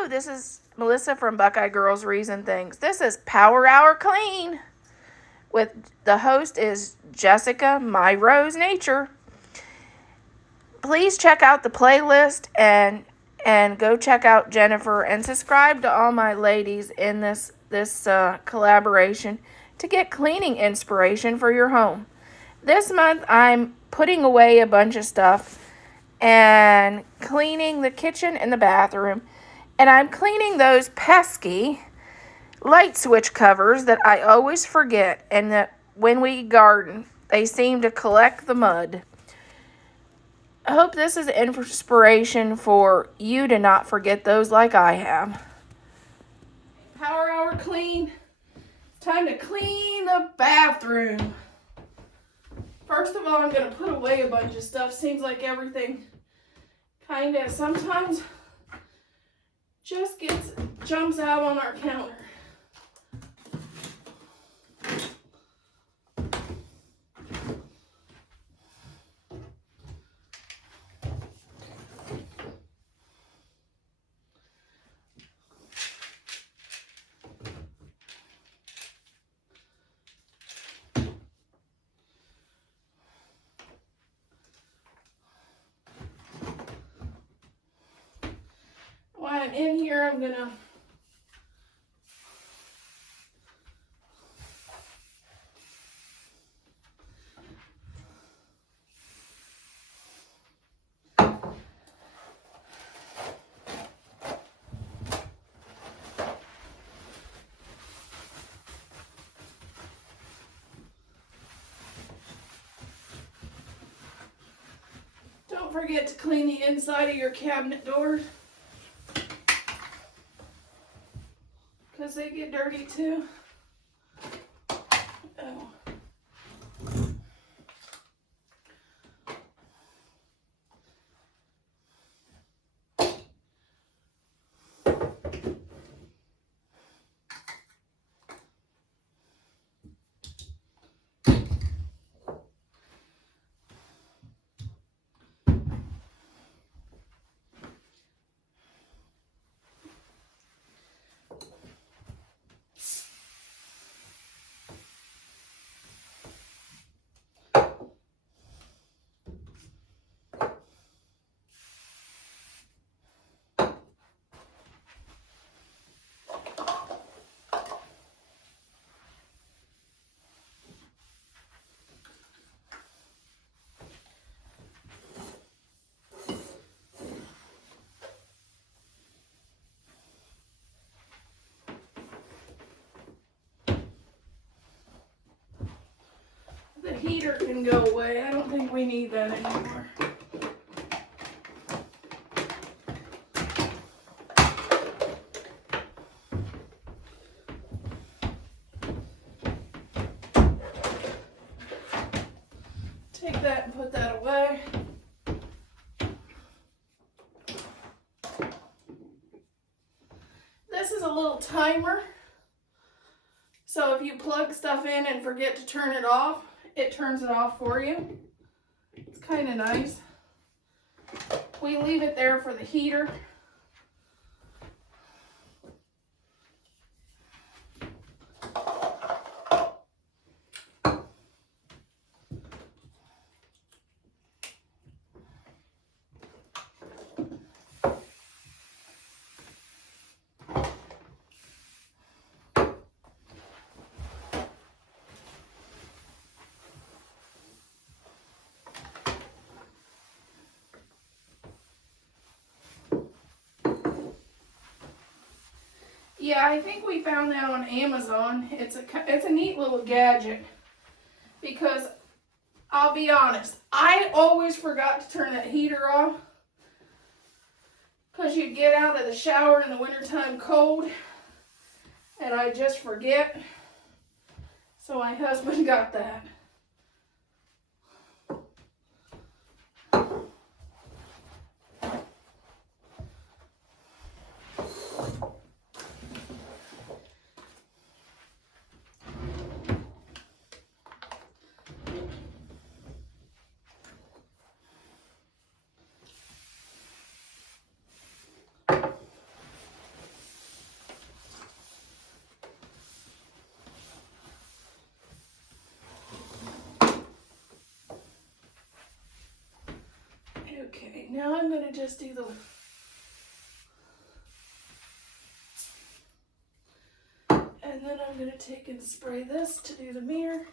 Hello, this is Melissa from Buckeye Girls Reason Things. This is Power Hour Clean with the host is Jessica, My Rose Nature. Please check out the playlist and go check out Jennifer and subscribe to all my ladies in this collaboration to get cleaning inspiration for your home. This month I'm putting away a bunch of stuff and cleaning the kitchen and the bathroom. And I'm cleaning those pesky light switch covers that I always forget, and that when we garden, they seem to collect the mud. I hope this is inspiration for you to not forget those like I have. Power Hour Clean. It's time to clean the bathroom. First of all, I'm going to put away a bunch of stuff. Seems like everything kind of sometimes just jumps out on our counter. While I'm in here, I'm gonna don't forget to clean the inside of your cabinet doors, because they get dirty too. Oh. The heater can go away. I don't think we need that anymore. Take that and put that away. This is a little timer. So if you plug stuff in and forget to turn it off, it turns it off for you. It's kind of nice. We leave it there for the heater. Yeah, I think we found that on Amazon. It's a neat little gadget, because I'll be honest, I always forgot to turn that heater off, because you'd get out of the shower in the wintertime cold and I just forget. So my husband got that. now I'm going to just do the and then I'm going to take and spray this to do the mirror.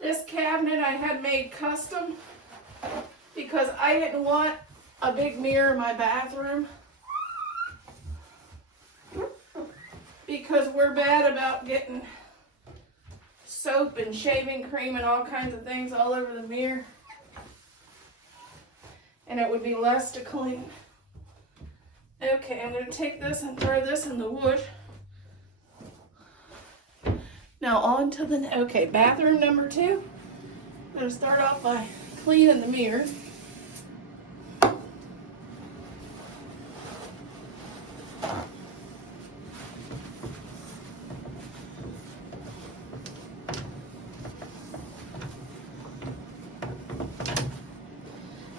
This cabinet I had made custom because I didn't want a big mirror in my bathroom because we're bad about getting soap and shaving cream and all kinds of things all over the mirror, and it would be less to clean. Okay, I'm going to take this and throw this in the wood. Now on to the, okay, bathroom number 2. I'm going to start off by cleaning the mirror.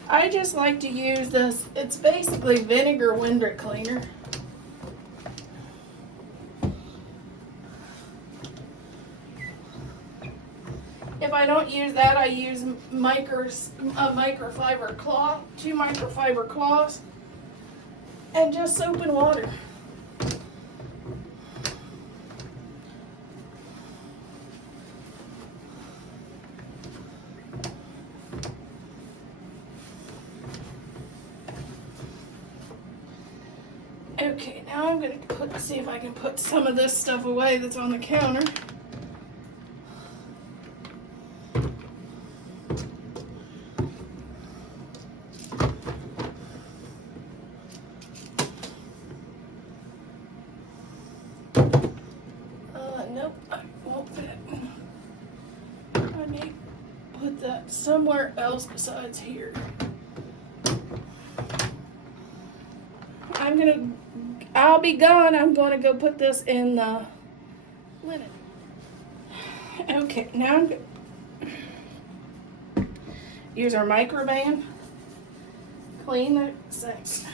I just like to use this, it's basically vinegar window cleaner. If I don't use that, I use microfiber cloth, 2 microfiber cloths, and just soap and water. Okay, now I'm going to see if I can put some of this stuff away that's on the counter. Nope, I won't fit. I may put that somewhere else besides here. I'll be gone. I'm going to go put this in the linen. Okay, now I'm going to use our microban. Clean the sink.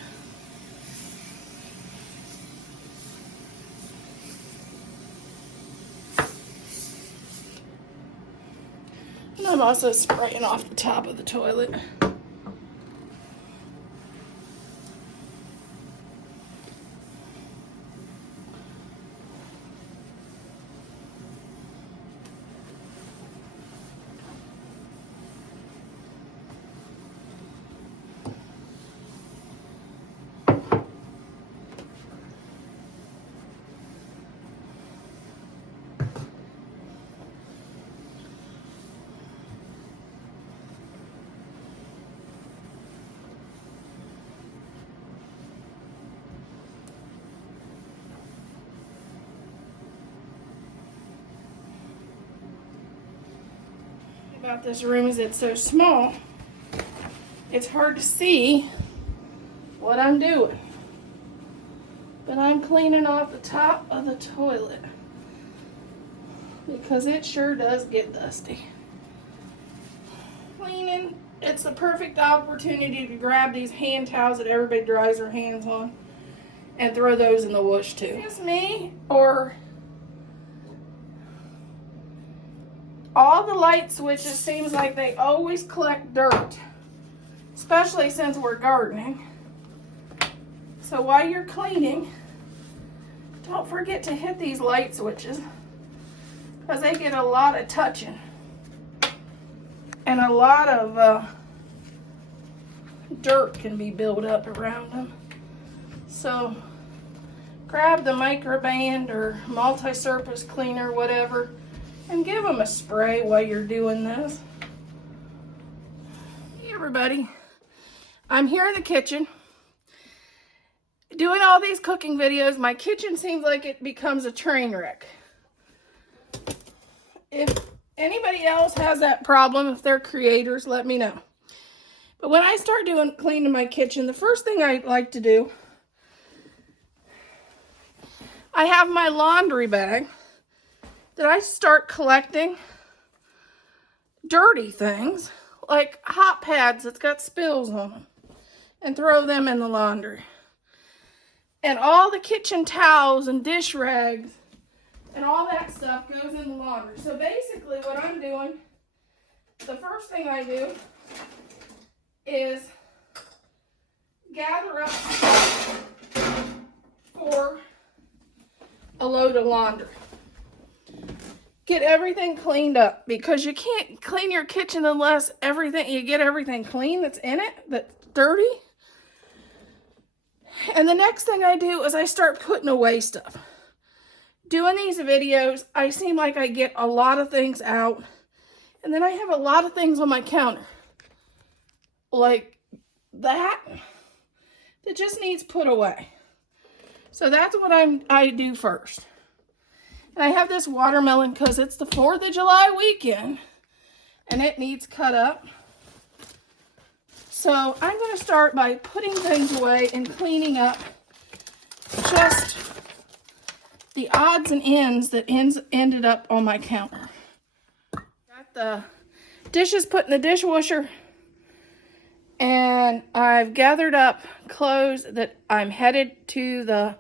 And I'm also spraying off the top of the toilet. About this room is it's so small, it's hard to see what I'm doing. But I'm cleaning off the top of the toilet because it sure does get dusty. Cleaning, it's the perfect opportunity to grab these hand towels that everybody dries their hands on and throw those in the wash too. It's me, or all the light switches seems like they always collect dirt, especially since we're gardening. So while you're cleaning, don't forget to hit these light switches because they get a lot of touching and a lot of dirt can be built up around them. So grab the microband or multi-surface cleaner, whatever, And give them a spray while you're doing this. Hey everybody, I'm here in the kitchen doing all these cooking videos. My kitchen seems like it becomes a train wreck. If anybody else has that problem, if they're creators, let me know. But when I start cleaning my kitchen, the first thing I like to do, I have my laundry bag that I start collecting dirty things, like hot pads that's got spills on them, and throw them in the laundry. And all the kitchen towels and dish rags and all that stuff goes in the laundry. So basically what I'm doing, the first thing I do is gather up for a load of laundry. Get everything cleaned up, because you can't clean your kitchen unless you get everything clean that's in it, that's dirty. And the next thing I do is I start putting away stuff. Doing these videos, I seem like I get a lot of things out, and then I have a lot of things on my counter, like that just needs put away. So that's what I do first. And I have this watermelon because it's the 4th of July weekend and it needs cut up. So I'm going to start by putting things away and cleaning up just the odds and ends that ended up on my counter. Got the dishes put in the dishwasher, and I've gathered up clothes that I'm headed to the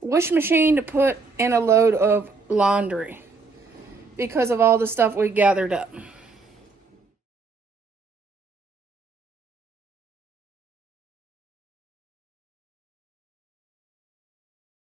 wash machine to put in a load of laundry because of all the stuff we gathered up.